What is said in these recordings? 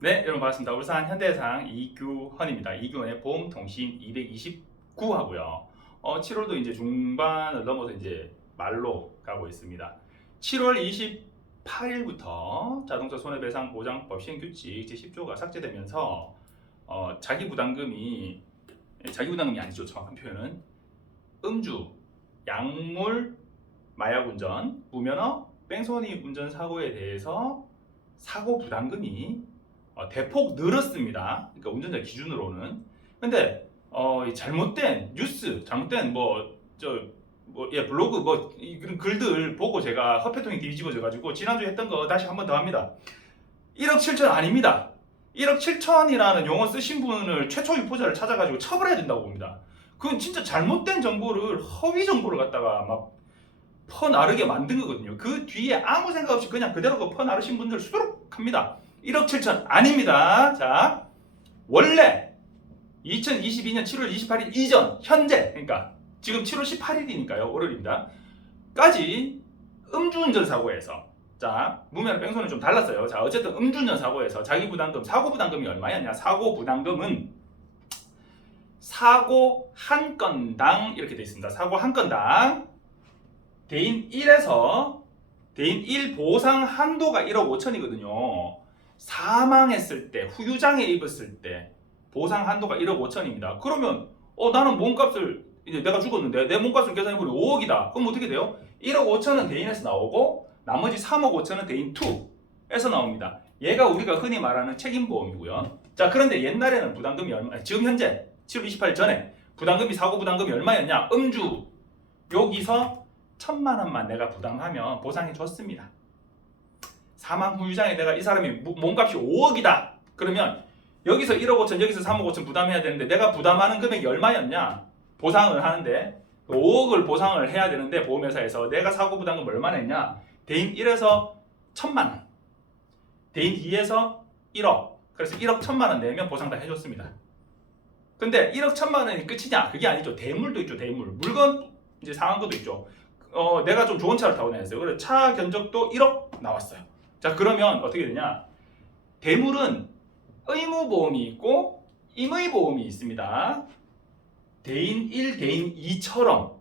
네, 여러분 반갑습니다. 울산 현대해상 이규헌입니다. 이규헌의 보험통신 229 하고요. 7월도 이제 중반을 넘어서 이제 말로 가고 있습니다. 7월 28일부터 자동차 손해배상 보장법 시행규칙 제10조가 삭제되면서 자기부담금이 아니죠. 정확한 표현은 음주, 약물, 마약운전, 무면허, 뺑소니 운전 사고에 대해서 사고 부담금이 대폭 늘었습니다. 그러니까 운전자 기준으로는. 근데 잘못된 뉴스, 잘못된 블로그 이런 글들 보고 제가 허폐통이 뒤집어져 가지고 지난주에 했던 거 다시 한 번 더 합니다. 1억 7천 아닙니다. 1억 7천이라는 용어 쓰신 분을 최초 유포자를 찾아가지고 처벌해야 된다고 봅니다. 그건 진짜 잘못된 정보를, 허위 정보를 갖다가 막 퍼나르게 만든 거거든요. 그 뒤에 아무 생각 없이 그냥 그대로 퍼나르신 분들 수두룩합니다. 1억 7천 아닙니다. 자, 원래 2022년 7월 28일 이전 현재, 그러니까 지금 7월 18일이니까요. 월요일입니다. 까지 음주운전 사고에서, 자, 무면허 뺑소니는 좀 달랐어요. 자, 어쨌든 음주운전 사고에서 자기부담금, 사고부담금이 얼마였냐? 사고부담금은 사고 한 건당 이렇게 되어 있습니다. 사고 한 건당 대인 1에서 대인 1 보상 한도가 1억 5천이거든요. 사망했을 때, 후유장애 입었을 때 보상 한도가 1억 5천입니다. 그러면 나는 몸값을, 이제 내가 죽었는데 내 몸값을 계산해보면 5억이다. 그럼 어떻게 돼요? 1억 5천은 대인에서 나오고 나머지 3억 5천은 대인 2에서 나옵니다. 얘가 우리가 흔히 말하는 책임보험이고요. 자, 그런데 옛날에는 부담금이 지금 현재 7월 28일 전에 부담금이, 사고 부담금이 얼마였냐? 음주 여기서 1,000만 원만 내가 부담하면 보상해 줬습니다. 사망 후유장에 내가 이 사람이 몸값이 5억이다. 그러면 여기서 1억 5천, 여기서 3억 5천 부담해야 되는데 내가 부담하는 금액이 얼마였냐? 보상을 하는데 5억을 보상을 해야 되는데 보험회사에서 내가 사고 부담금 얼마나 했냐? 대인 1에서 1,000만 원, 대인 2에서 1억. 그래서 1억 1,000만 원 내면 보상 다 해줬습니다. 근데 1억 1,000만 원이 끝이냐? 그게 아니죠. 대물도 있죠. 대물. 물건 이제 상한 것도 있죠. 내가 좀 좋은 차를 타고 다녔어요. 그래서 차 견적도 1억 나왔어요. 자, 그러면 어떻게 되냐? 대물은 의무보험이 있고 임의보험이 있습니다. 대인 1, 대인 2처럼.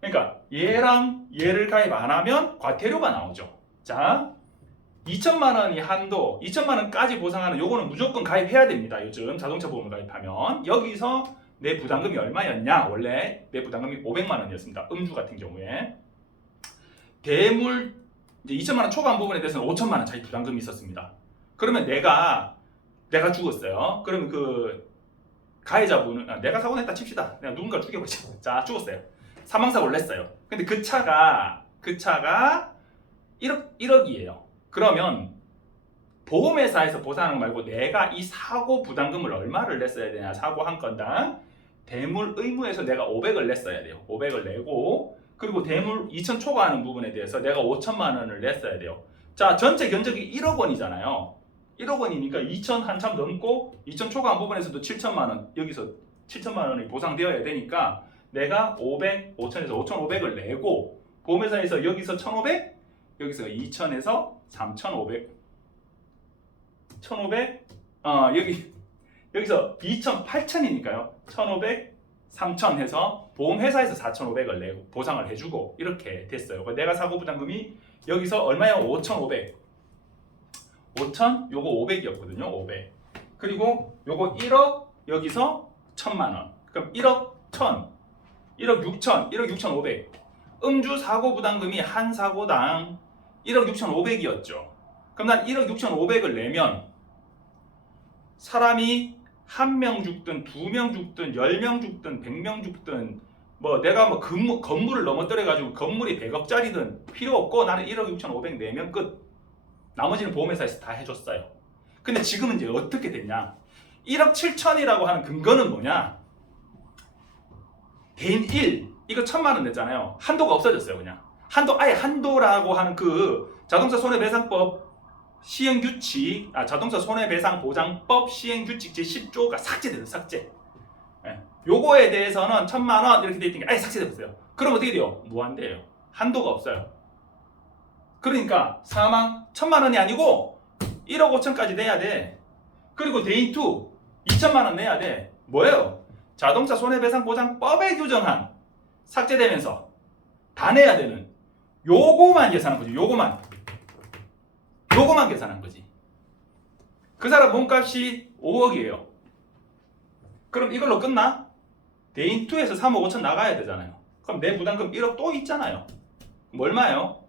그러니까 얘랑 얘를 가입 안 하면 과태료가 나오죠. 자, 2천만 원이 한도, 2천만 원까지 보상하는 요거는 무조건 가입해야 됩니다. 요즘 자동차 보험을 가입하면. 여기서 내 부담금이 얼마였냐? 원래 내 부담금이 500만 원이었습니다. 음주 같은 경우에. 대물 이제 2천만 원 초과한 부분에 대해서는 5천만 원 자기 부담금이 있었습니다. 그러면 내가 죽었어요. 그러면 그 가해자분은 내가 사고 냈다 칩시다. 내가 누군가 죽여버리자. 자, 죽었어요. 사망사고를 냈어요. 근데 그 차가 1억이에요. 그러면 보험회사에서 보상하는 거 말고 내가 이 사고 부담금을 얼마를 냈어야 되냐? 사고 한 건당 대물 의무에서 내가 500을 냈어야 돼요. 500을 내고, 그리고 대물 2천 초과하는 부분에 대해서 내가 5천만 원을 냈어야 돼요. 자, 전체 견적이 1억 원이잖아요. 1억 원이니까 2천 한참 넘고 2천 초과한 부분에서도 7천만 원, 여기서 7천만 원이 보상되어야 되니까 내가 500, 5천에서 5,500을 내고, 보험회사에서 여기서 1,500, 여기서 2천에서 3,500, 1,500, 여기서 2천, 8천이니까요. 1,500, 3천 해서 보험회사에서 4,500을 내고 보상을 해주고 이렇게 됐어요. 내가 사고 부담금이 여기서 얼마요? 5,500. 5천, 요거 500이었거든요. 500. 그리고 요거 1억, 여기서 1,000만 원. 그럼 1억 1,000, 1억 6천, 1억 6,500. 음주 사고 부담금이 한 사고당 1억 6,500이었죠. 그럼 난 1억 6,500을 내면 사람이 한 명 죽든 2명 죽든 10명 죽든 100명 죽든 내가 건물을 넘어뜨려 가지고 건물이 100억짜리든 필요 없고 나는 1억 6,500 내면 끝. 나머지는 보험회사에서 다 해줬어요. 근데 지금은 이제 어떻게 됐냐? 1억 7천이라고 하는 근거는 뭐냐? 대인 1 이거 1,000만 원 냈잖아요. 한도가 없어졌어요. 그냥 아예 한도라고 하는 그 자동차 손해배상법 시행규칙, 자동차 손해배상보장법 시행규칙 제10조가 삭제돼요. 삭제. 요거에 대해서는 1,000만 원 이렇게 돼 있던 게 아예 삭제됐어요. 그럼 어떻게 돼요? 무한대예요. 한도가 없어요. 그러니까 사망 1,000만 원이 아니고 1억 5천까지 내야 돼. 그리고 대인 2 2천만 원 내야 돼. 뭐예요? 자동차 손해배상보장법에 규정한 삭제되면서 다 내야 되는 요거만 계산한 거지. 요거만 계산한 거지. 그 사람 몸값이 5억이에요. 그럼 이걸로 끝나? 대인 2에서 3억 5천 나가야 되잖아요. 그럼 내 부담금 1억 또 있잖아요. 그럼 얼마예요?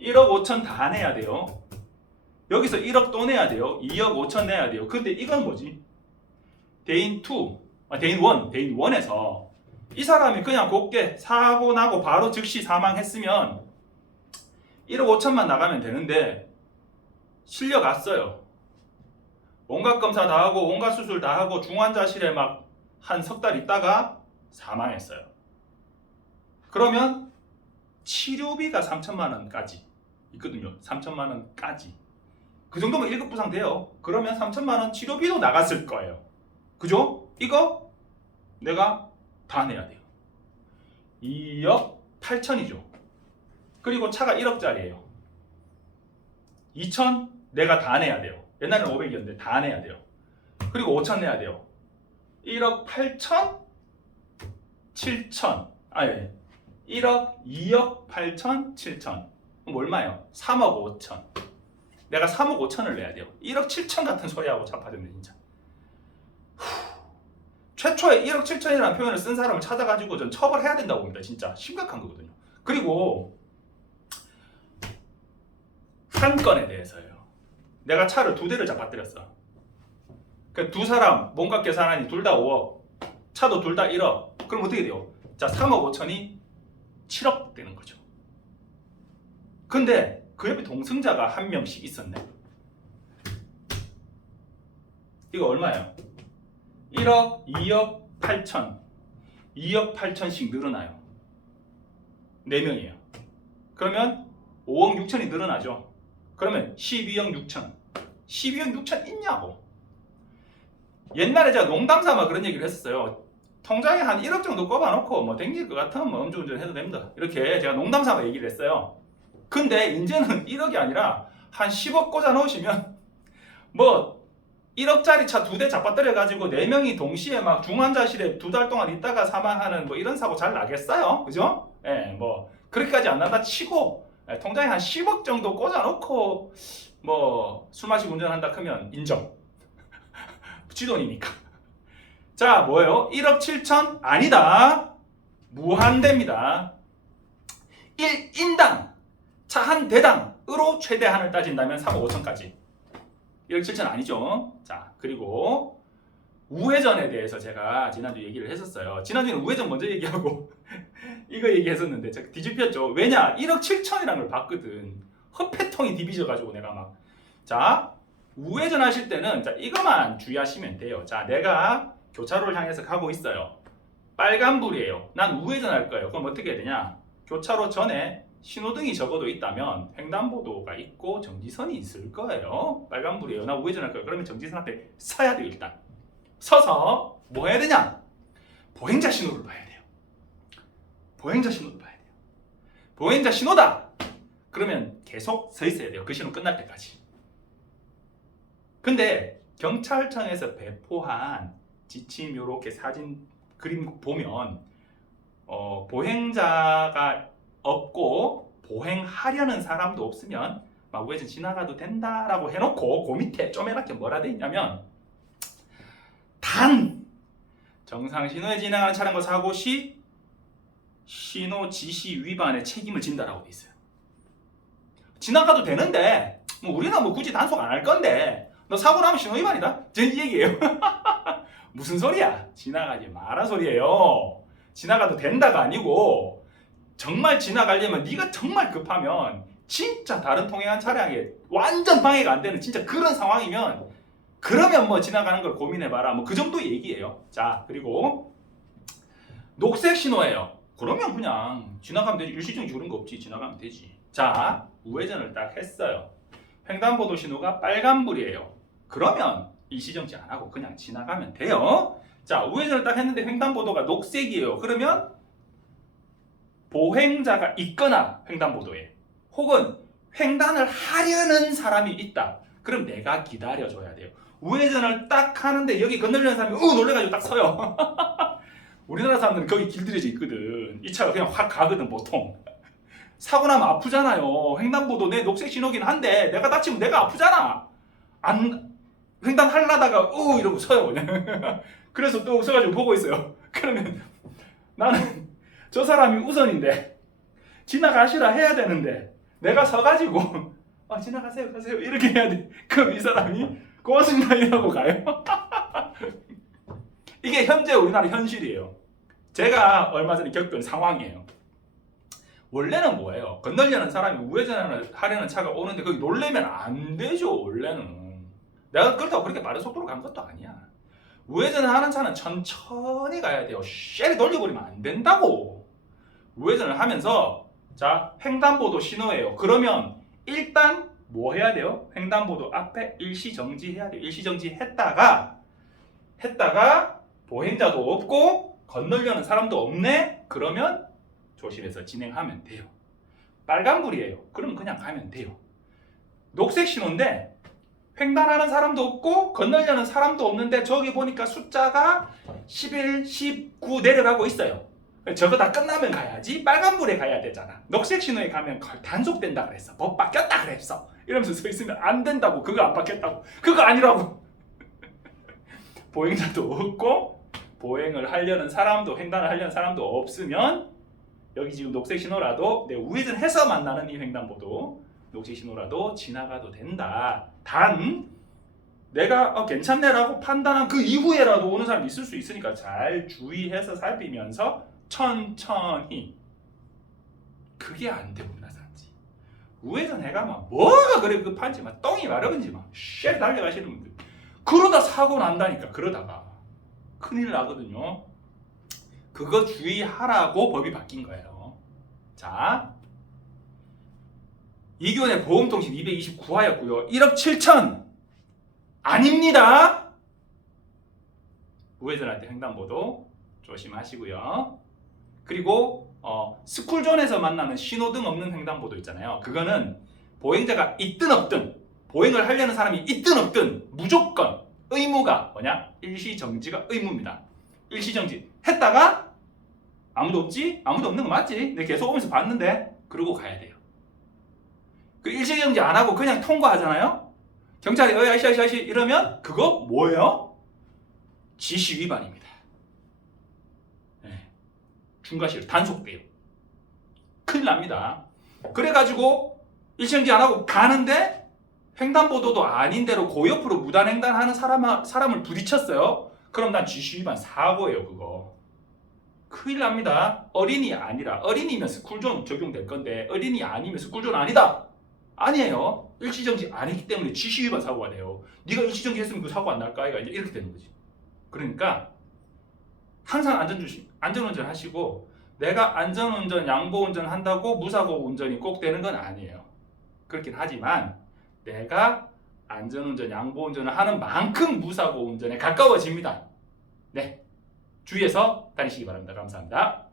1억 5천 다 내야 돼요. 여기서 1억 또 내야 돼요. 2억 5천 내야 돼요. 근데 이건 뭐지? 대인 1에서 이 사람이 그냥 곱게 사고 나고 바로 즉시 사망했으면 1억 5천만 나가면 되는데 실려갔어요. 온갖 검사 다 하고 온갖 수술 다 하고 중환자실에 막 한 석 달 있다가 사망했어요. 그러면 치료비가 3천만 원까지 있거든요. 3천만 원까지. 그 정도면 1급 부상 돼요. 그러면 3천만 원 치료비도 나갔을 거예요. 그죠? 이거 내가 다 내야 돼요. 2억 8천이죠. 그리고 차가 1억짜리예요. 2천 내가 다 내야 돼요. 옛날에는 500이었는데 다 내야 돼요. 그리고 5천 내야 돼요. 1억 8천 7천 1억 2억 8천 7천 그럼 얼마예요? 3억 5천. 내가 3억 5천을 내야 돼요. 1억 7천 같은 소리하고 자빠졌네 진짜. 최초에 1억 7천이라는 표현을 쓴 사람을 찾아가지고 전 처벌해야 된다고 봅니다. 진짜 심각한 거거든요. 그리고 한 건에 대해서예요. 내가 차를 2대를 잡아뜨렸어. 그 두 사람 몸값 계산하니 둘 다 5억, 차도 둘 다 1억. 그럼 어떻게 돼요? 자, 3억 5천이 7억 되는 거죠. 근데 그 옆에 동승자가 한 명씩 있었네. 이거 얼마예요? 1억, 2억 8천, 2억 8천씩 늘어나요. 4명이에요. 그러면 5억 6천이 늘어나죠. 그러면 12억 6천. 12억 6천 있냐고. 옛날에 제가 농담삼아 그런 얘기를 했었어요. 통장에 한 1억 정도 꼽아놓고 뭐 댕길 것 같으면 뭐 음주운전 해도 됩니다. 이렇게 제가 농담삼아 얘기를 했어요. 근데 이제는 1억이 아니라 한 10억 꽂아 넣으시면 뭐 1억짜리 차 2대 잡아뜨려가지고 4명이 동시에 막 중환자실에 2달 동안 있다가 사망하는 뭐 이런 사고 잘 나겠어요? 그죠? 뭐 그렇게까지 안 난다 치고 통장에 한 10억 정도 꽂아 놓고 뭐 술 마시고 운전한다 하면 인정. 지돈이니까. 자, 뭐예요? 1억 7천? 아니다. 무한대입니다. 1인당 차 한 대당으로 최대한을 따진다면 3억 5천까지. 1억 7천 아니죠. 자, 그리고 우회전에 대해서 제가 지난주 얘기를 했었어요. 지난주에는 우회전 먼저 얘기하고 이거 얘기했었는데 제가 뒤집혔죠. 왜냐? 1억 7천이라는 걸 봤거든. 허폐통이 디비져가지고 내가 막. 자, 우회전 하실 때는 자, 이것만 주의하시면 돼요. 자, 내가 교차로를 향해서 가고 있어요. 빨간불이에요. 난 우회전 할 거예요. 그럼 어떻게 해야 되냐? 교차로 전에 신호등이 적어도 있다면 횡단보도가 있고 정지선이 있을 거예요. 빨간불이에요. 나 우회전 할 거예요. 그러면 정지선 앞에 서야 돼요. 일단 서서 뭐 해야 되냐? 보행자 신호를 봐야 돼요. 보행자 신호를 봐야 돼요. 보행자 신호다! 그러면 계속 서 있어야 돼요. 그 신호 끝날 때까지. 근데 경찰청에서 배포한 지침 요렇게 사진 그림 보면 보행자가 없고 보행하려는 사람도 없으면 막 우회전 지나가도 된다라고 해놓고 그 밑에 쪼매랗게 뭐라 돼 있냐면 단 정상 신호에 지나가는 차량과 사고 시 신호 지시 위반의 책임을 진다라고 돼 있어요. 지나가도 되는데 뭐 우리는 뭐 굳이 단속 안 할 건데 너 사고 나면 신호 위반이다? 전 이 얘기예요. 무슨 소리야? 지나가지 마라 소리예요. 지나가도 된다가 아니고 정말 지나가려면 네가 정말 급하면 진짜 다른 통행한 차량에 완전 방해가 안 되는 진짜 그런 상황이면 그러면 뭐 지나가는 걸 고민해봐라. 뭐 그 정도 얘기예요. 자, 그리고 녹색 신호예요. 그러면 그냥 지나가면 되지. 일시정지 그런 거 없지. 지나가면 되지. 자, 우회전을 딱 했어요. 횡단보도 신호가 빨간불이에요. 그러면 일시정지 안 하고 그냥 지나가면 돼요. 자, 우회전을 딱 했는데 횡단보도가 녹색이에요. 그러면 보행자가 있거나 횡단보도에 혹은 횡단을 하려는 사람이 있다. 그럼 내가 기다려줘야 돼요. 우회전을 딱 하는데 여기 건너려는 사람이 놀래가지고 딱 서요. 우리나라 사람들은 거기 길들여져 있거든. 이 차가 그냥 확 가거든 보통. 사고 나면 아프잖아요. 횡단보도 내 녹색 신호긴 한데 내가 다치면 내가 아프잖아. 안 횡단하려다가 이러고 서요 그냥. 그래서 또 서가지고 보고 있어요. 그러면 나는 저 사람이 우선인데 지나가시라 해야 되는데 내가 서가지고 지나가세요 가세요 이렇게 해야 돼. 그럼 이 사람이 고맙습니다 이러고 가요. 이게 현재 우리나라 현실이에요. 제가 얼마 전에 겪은 상황이에요. 원래는 뭐예요? 건너려는 사람이 우회전을 하려는 차가 오는데 거기 놀래면 안 되죠. 원래는 내가 그렇다고 그렇게 빠른 속도로 간 것도 아니야. 우회전을 하는 차는 천천히 가야 돼요. 쉐리 돌려버리면 안 된다고. 우회전을 하면서 자 횡단보도 신호예요. 그러면 일단 뭐 해야 돼요? 횡단보도 앞에 일시정지 해야 돼요. 일시정지 했다가 보행자도 없고 건너려는 사람도 없네? 그러면 조심해서 진행하면 돼요. 빨간불이에요. 그럼 그냥 가면 돼요. 녹색 신호인데 횡단하는 사람도 없고 건너려는 사람도 없는데 저기 보니까 숫자가 11, 19 내려가고 있어요. 저거 다 끝나면 가야지. 빨간불에 가야 되잖아. 녹색 신호에 가면 단속된다 그랬어. 법 바뀌었다 그랬어. 이러면서 서 있으면 안 된다고. 그거 안 바뀌었다고. 그거 아니라고. 보행자도 없고 보행을 하려는 사람도 횡단을 하려는 사람도 없으면 여기 지금 녹색 신호라도 내 우회전해서 만나는 이 횡단보도 녹색 신호라도 지나가도 된다. 단 내가 괜찮네라고 판단한 그 이후에라도 오는 사람이 있을 수 있으니까 잘 주의해서 살피면서 천천히. 그게 안 돼 우리나라 사람지. 우회전 해가면 뭐가 그래 급한지 막 똥이 마려운지 막 쉐 달려가시는 분들 그러다 사고 난다니까. 그러다가 큰일 나거든요. 그거 주의하라고 법이 바뀐 거예요. 자 이규원의 보험통신 229화였고요. 1억 7천 아닙니다. 우회전할 때 횡단보도 조심하시고요. 그리고 스쿨존에서 만나는 신호등 없는 횡단보도 있잖아요. 그거는 보행자가 있든 없든 보행을 하려는 사람이 있든 없든 무조건 의무가 뭐냐? 일시정지가 의무입니다. 일시정지 했다가 아무도 없지? 아무도 없는 거 맞지? 내가 계속 오면서 봤는데 그러고 가야 돼요. 그 일시정지 안 하고 그냥 통과하잖아요. 경찰이 아이씨 이러면 그거 뭐예요? 지시 위반입니다. 중과실 단속돼요. 큰일 납니다. 그래가지고 일시정지 안 하고 가는데 횡단보도도 아닌 대로 고옆으로 무단횡단하는 사람을 부딪혔어요. 그럼 난 지시 위반 사고예요. 그거 큰일 납니다. 어린이 아니라 어린이면 스쿨존 적용될 건데 어린이 아니면 스쿨존 아니다. 아니에요. 일시정지 안 했기 때문에 지시 위반 사고가 돼요. 네가 일시정지 했으면 그 사고 안 날까? 이제 이렇게 되는 거지. 그러니까 항상 안전운전 하시고 내가 안전운전, 양보운전 한다고 무사고 운전이 꼭 되는 건 아니에요. 그렇긴 하지만 내가 안전운전, 양보운전을 하는 만큼 무사고 운전에 가까워집니다. 네, 주의해서 다니시기 바랍니다. 감사합니다.